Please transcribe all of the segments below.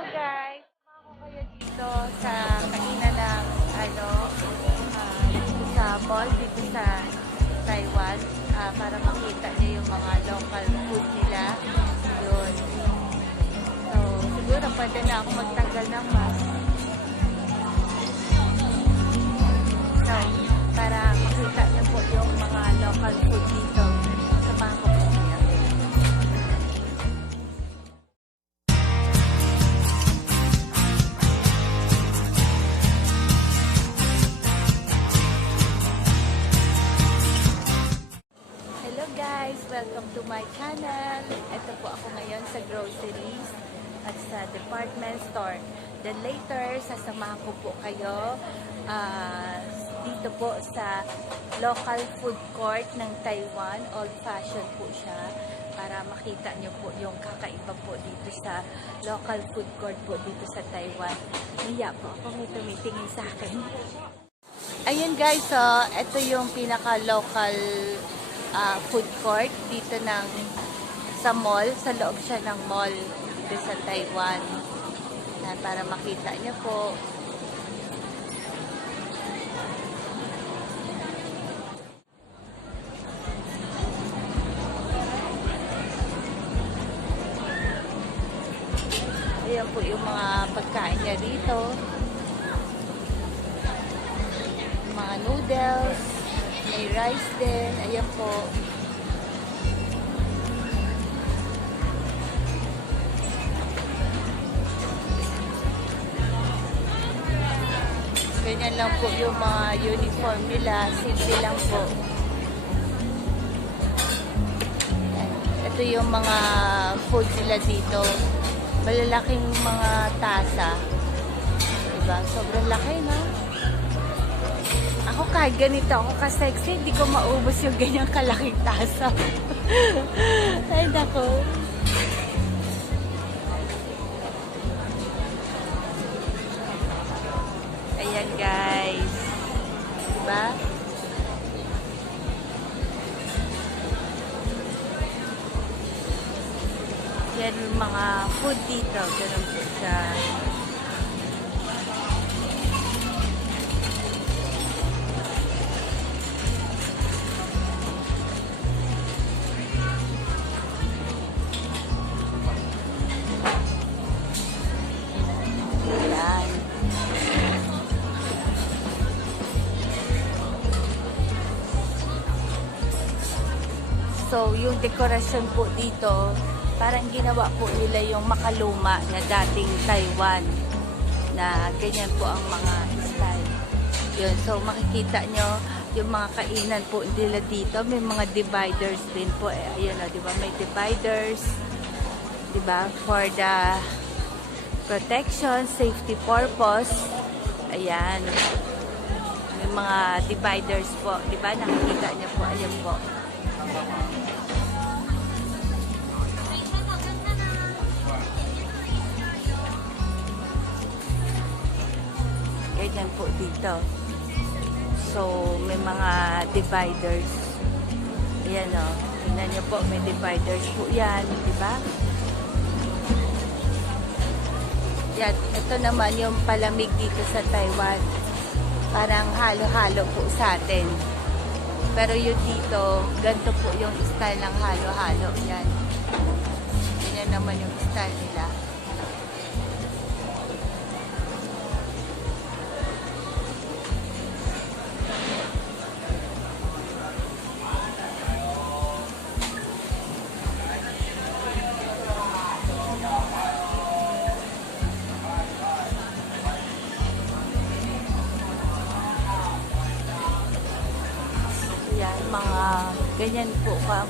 Hello guys! Sumama ko kayo dito sa kainan ng dito sa mall, dito sa Taiwan para makita niyo yung mga local food nila. Yun. So, siguro pwede na ako magtanggal ng mask. So, para makita niyo po yung mga local food dito. Samahan ko po kayo. Hello guys! Welcome to my channel. Ito po ako ngayon sa groceries at sa department store. Then later, sasamahan ko po kayo dito po sa local food court ng Taiwan. Old-fashioned po siya para makita nyo po yung kakaiba po dito sa local food court po dito sa Taiwan. Naya po ako, may tumitingin sa akin. Ayun guys, so ito yung pinaka-local food court dito sa mall, sa loob siya ng mall dito sa Taiwan. Para makita niyo po. Ayan po yung mga pagkain niya dito. Mga noodles. May rice din. Ayan po. Ganyan lang po yung mga uniform nila. Simple lang po. Ito yung mga food nila dito. Malalaking mga tasa. Diba? Sobrang laki, no? Ako kahit ganito ako ka-sexy, hindi ko maubos yung ganyang kalaking tasa. Ay, nako. Ayan, guys. Diba? Yan yung mga food dito. Ganun po siya. So, yung dekorasyon po dito, parang ginawa po nila yung makaluma na dating Taiwan na ganyan po ang mga style. Yun, so makikita nyo yung mga kainan po nila dito. May mga dividers din po. Ayun o, diba? May dividers. Diba? For the protection, safety purpose. Ayan. May mga dividers po. Diba? Nakikita nyo po. Ayan po. Ganyan po dito. So, may mga dividers. Ayan o. Tingnan nyo po, may dividers po yan. Diba? Yan. Ito naman yung palamig dito sa Taiwan. Parang halo-halo po sa atin. Pero yun dito, ganito po yung style ng halo-halo. Yan. Yan naman yung style nila. Mga ganyan po ang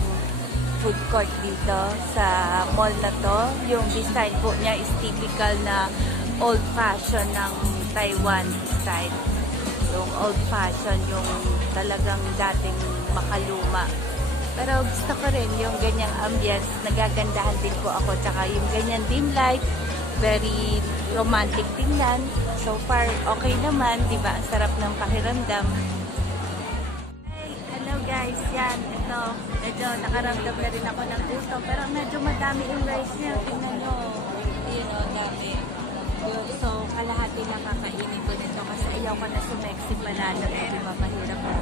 food court dito sa mall na to. Yung design po niya is typical na old-fashion ng Taiwan style. Yung old-fashion, yung talagang dating makaluma. Pero gusto ko rin yung ganyang ambience. Nagagandahan din po ako. Tsaka yung ganyan dim light, very romantic tingnan. So far, okay naman. Diba? Ang sarap ng pakiramdam. Guys, yan, ito, medyo nakaramdam na rin ako ng gusto, pero medyo madami yung rice niya, tingnan nyo, yun o, dami. Yun, so kalahati na kakainin ko nito kasi ayaw ko na sumeksi panalo. Di ba mahirap na.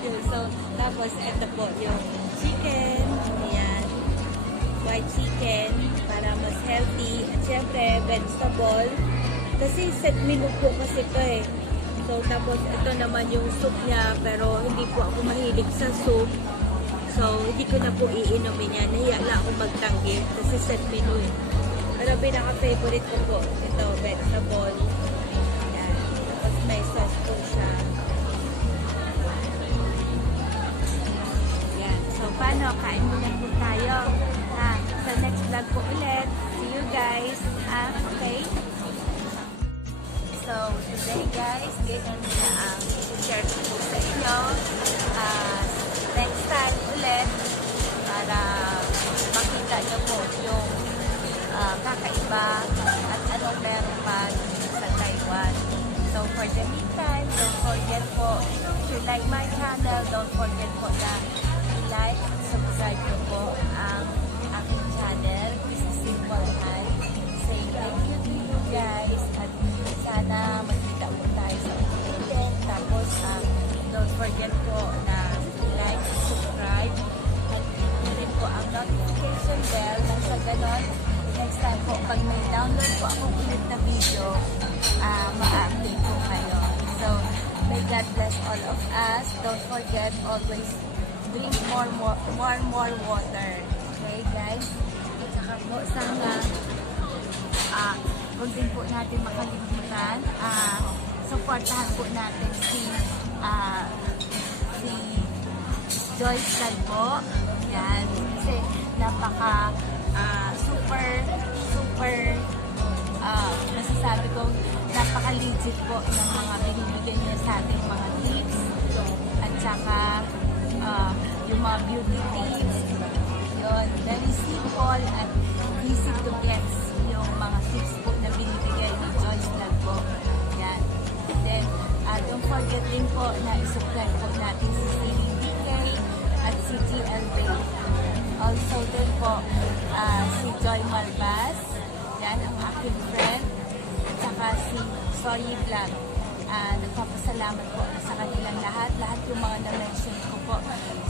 Yun, so tapos ito po yung chicken. Ayan. White chicken para mas healthy. At syempre, vegetable. Kasi set meal po kasi ito eh. So, tapos ito naman yung soup niya, pero hindi po ako mahilig sa soup. So, hindi ko na po iinumin yan. Nahiya lang ako magtanggi kasi set menu eh. Pero pinaka-favorite ko po, ito, vegetable. Yan. Tapos may sauce po siya. Yan. So, paano? Kain muna po tayo. Sa next vlog po ulit. See you guys. Okay? So, today guys, ganyan na ang share ko po sa inyo. Next time ulit para makita nyo po yung kakaiba at anong meron pa sa Taiwan. So, for the meantime, don't forget po to like my channel. Don't forget po na i-like, subscribe nyo po ang aking channel. This is Simple Han. Say thank you to you guys at sana magkita po tayo sa ulit. Tapos, don't forget po na like, subscribe, at rin po ang notification bell nang sa ganon. Next time po, pag may download po akong ulit na video, ma-update po kayo. So, may God bless all of us. Don't forget, always drink more water. Okay, guys? At saka po, sana huwag din po natin makalimutan, supportahan po natin si Joyce Vlog po. Yan. Kasi napaka super nasasabi ko, napaka-legit po ng mga binibigyan niya sa ating mga tips. At saka yung mga beauty tips. Yun. Very simple at easy to get yung mga tips po na binibigay ni Joyce Vlog po. Yan. And then, don't forget din po na isubscribe po natin si CDK at si GL Bay. Also din po, si Joy Malbas. Yan, ang aking friend. At saka si Soyi Vlog. Nagpapasalamat po sa kanilang lahat. Lahat yung mga na-mention ko po.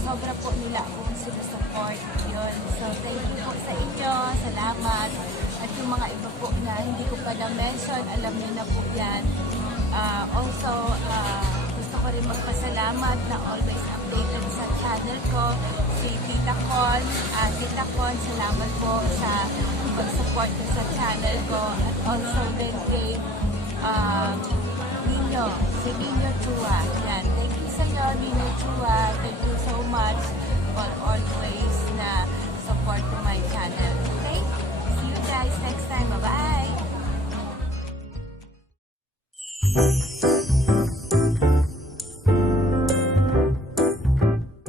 Sobra po nila akong sinusupport. Yun. So, thank you po sa inyo. Salamat. At yung mga iba po na hindi ko pa na-mention, alam niyo na po yan. Also, gusto ko rin magpasalamat na always updated sa channel ko. Si Tita Con. Tita Con, salamat po sa pag-support ko sa channel ko. At also din kay Nino, si Nino Chua. Yan. Thank you sa inyo, Nino Chua. Thank you so much for always na support to my channel. Okay? See you guys next time. Bye-bye!